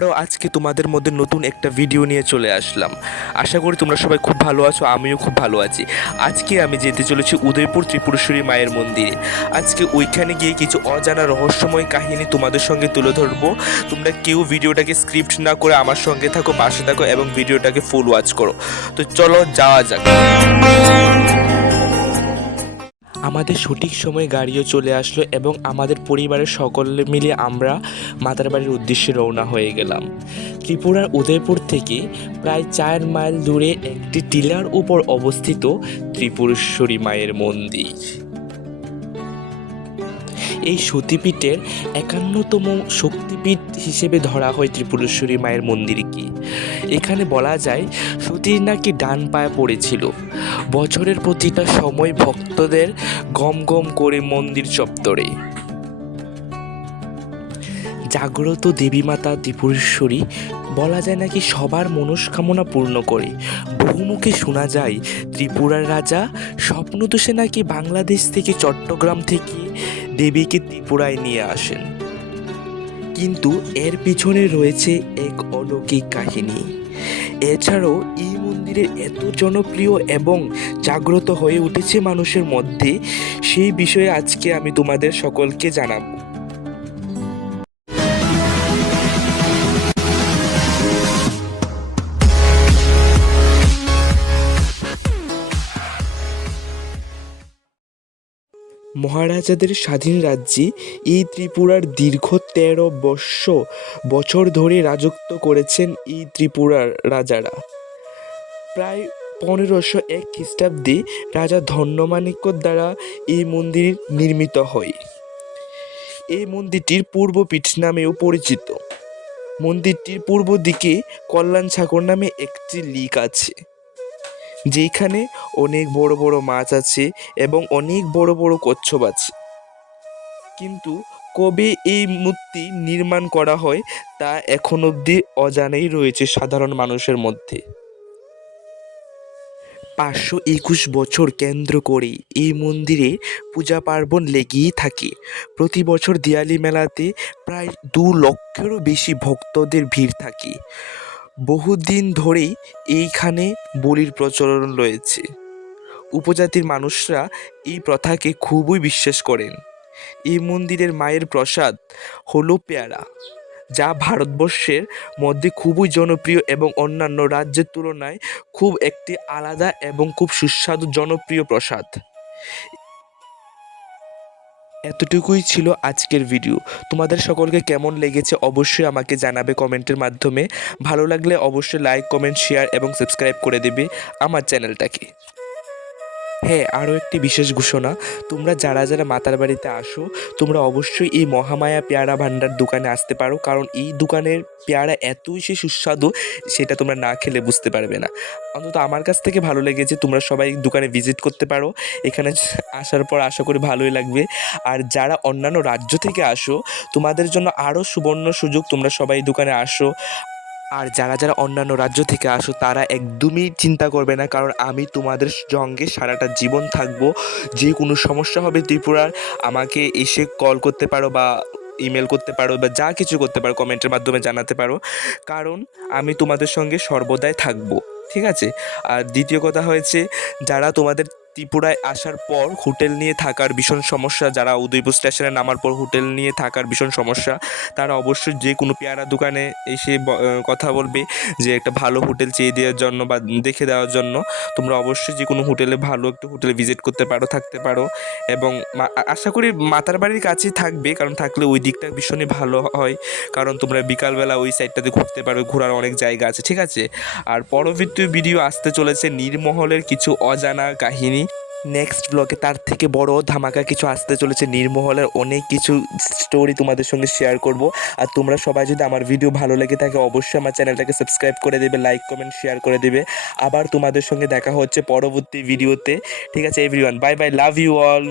আবারও আজকে তোমাদের মধ্যে নতুন একটা ভিডিও নিয়ে চলে আসলাম। আশা করি তোমরা সবাই খুব ভালো আছো, আমিও খুব ভালো আছি। আজকে আমি যেতে চলেছি উদয়পুর ত্রিপুরেশ্বরী মায়ের মন্দিরে। আজকে ওইখানে গিয়ে কিছু অজানা রহস্যময় কাহিনী তোমাদের সঙ্গে তুলে ধরবো। তোমরা কেউ ভিডিওটাকে স্ক্রিপ্ট না করে আমার সঙ্গে থাকো, পাশে থাকো এবং ভিডিওটাকে ফুল ওয়াচ করো। তো চলো যাওয়া যাক। আমাদের সঠিক সময়ে গাড়িও চলে আসলো এবং আমাদের পরিবারের সকলে মিলে আমরা মাতার বাড়ির উদ্দেশ্যে রওনা হয়ে গেলাম। ত্রিপুরার উদয়পুর থেকে প্রায় 4 মাইল দূরে একটি টিলার উপর অবস্থিত ত্রিপুরেশ্বরী মায়ের মন্দির। এই সতীপীঠের 51তম শক্তিপীঠ হিসেবে ধরা হয় ত্রিপুরেশ্বরী মায়ের মন্দিরকে। এখানে বলা যায় সতীর নাকি ডান পায়ে পড়েছিল। বছরের প্রতিটা সময় ভক্তদের গম গম করে মন্দির চত্বরে। জাগ্রত দেবীমাতা ত্রিপুরেশ্বরী বলা যায় নাকি সবার মনস্কামনা পূর্ণ করে। বহুমুখে শোনা যায় ত্রিপুরার রাজা স্বপ্নদোষে নাকি বাংলাদেশ থেকে চট্টগ্রাম থেকে দেবীকে ত্রিপুরায় নিয়ে আসেন। কিন্তু এর পিছনে রয়েছে এক অলৌকিক কাহিনী। এছাড়াও এই মন্দিরের এত জনপ্রিয় এবং জাগ্রত হয়ে উঠেছে মানুষের মধ্যে, সেই বিষয়ে আজকে আমি তোমাদের সকলকে জানাবো। মহারাজাদের স্বাধীন রাজ্যে এই ত্রিপুরার দীর্ঘ 13 বছর ধরে রাজত্ব করেছেন এই ত্রিপুরার রাজারা। প্রায় 1501 খ্রিস্টাব্দে রাজা ধন্যমাণিক্যর দ্বারা এই মন্দির নির্মিত হয়। এই মন্দিরটির পূর্বপীঠ নামেও পরিচিত। মন্দিরটির পূর্ব দিকে কল্যাণ সাগর নামে একটি লেক আছে, যেখানে অনেক বড় বড় মাছ আছে এবং অনেক বড় বড় কচ্ছপ আছে। কিন্তু কবে এই মূর্তি নির্মাণ করা হয় তা এখন অবধি অজানাই রয়েছে সাধারণ মানুষের মধ্যে। 521 বছর কেন্দ্র করে এই মন্দিরে পূজা পার্বণ লেগেই থাকে। প্রতি বছর দিয়ালি মেলাতে প্রায় 2 লক্ষেরও বেশি ভক্তদের ভিড় থাকে। বহুদিন ধরেই এইখানে বলির প্রচলন রয়েছে। উপজাতির মানুষরা এই প্রথাকে খুবই বিশ্বাস করেন। এই মন্দিরের মায়ের প্রসাদ হলো পেয়ারা, যা ভারতবর্ষের মধ্যে খুবই জনপ্রিয় এবং অন্যান্য রাজ্যের তুলনায় খুব একটি আলাদা এবং খুব সুস্বাদু জনপ্রিয় প্রসাদ। এতটুকুই ছিল আজকের ভিডিও। তোমাদের সকলকে কেমন লেগেছে অবশ্যই আমাকে জানাবে কমেন্টের মাধ্যমে। ভালো লাগলে অবশ্যই লাইক, কমেন্ট, শেয়ার এবং সাবস্ক্রাইব করে দেবে আমার চ্যানেলটাকে। হ্যাঁ, আরও একটি বিশেষ ঘোষণা, তোমরা যারা যারা মাতার বাড়িতে আসো তোমরা অবশ্যই এই মহামায়া পেয়ারা ভাণ্ডার দোকানে আসতে পারো, কারণ এই দোকানের পেয়ারা এতই সে সুস্বাদু সেটা তোমরা না খেলে বুঝতে পারবে না। অন্তত আমার কাছ থেকে ভালো লেগেছে। তোমরা সবাই দোকানে ভিজিট করতে পারো। এখানে আসার পর আশা করি ভালোই লাগবে। আর যারা অন্যান্য রাজ্য থেকে আসো তোমাদের জন্য আরও সুবর্ণ সুযোগ, তোমরা সবাই দোকানে আসো। আর যারা যারা অন্যান্য রাজ্য থেকে আসো তারা একদমই চিন্তা করবে না, কারণ আমি তোমাদের সঙ্গে সারাটা জীবন থাকবো। যে কোনো সমস্যা হবে ত্রিপুরার আমাকে এসে কল করতে পারো বা ইমেল করতে পারো বা যা কিছু করতে পারো, কমেন্টের মাধ্যমে জানাতে পারো, কারণ আমি তোমাদের সঙ্গে সর্বদাই থাকবো। ঠিক আছে? আর দ্বিতীয় কথা হয়েছে, যারা তোমাদের ত্রিপুরায় আসার পর হোটেল নিয়ে থাকার ভীষণ সমস্যা, যারা উদয়পুর স্টেশনে নামার পর হোটেল নিয়ে থাকার ভীষণ সমস্যা, তারা অবশ্যই যে কোনো পেয়ারা দোকানে এসে কথা বলবে যে একটা ভালো হোটেল চেয়ে দেওয়ার জন্য বা দেখে দেওয়ার জন্য। তোমরা অবশ্যই যে কোনো হোটেলে ভালো একটা হোটেলে ভিজিট করতে পারো, থাকতে পারো। এবং আশা করি মাতার বাড়ির কাছেই থাকবে, কারণ থাকলে ওই দিকটা ভীষণই ভালো হয়, কারণ তোমরা বিকালবেলা ওই সাইডটাতে ঘুরতে পারো, ঘোরার অনেক জায়গা আছে। ঠিক আছে? আর পরবর্তী ভিডিও আসতে চলেছে নীরমহলের কিছু অজানা কাহিনী। নেক্সট ব্লগে তার থেকে বড় ধামাকা কিছু আসতে চলেছে। নীরমহলের অনেক কিছু স্টোরি তোমাদের সঙ্গে শেয়ার করব। আর তোমরা সবাই যদি আমার ভিডিও ভালো লেগে থাকে অবশ্যই আমার চ্যানেলটাকে সাবস্ক্রাইব করে দেবে, লাইক, কমেন্ট, শেয়ার করে দেবে। আবার তোমাদের সঙ্গে দেখা হচ্ছে পরবর্তী ভিডিওতে। ঠিক আছে everyone, bye bye, love you all.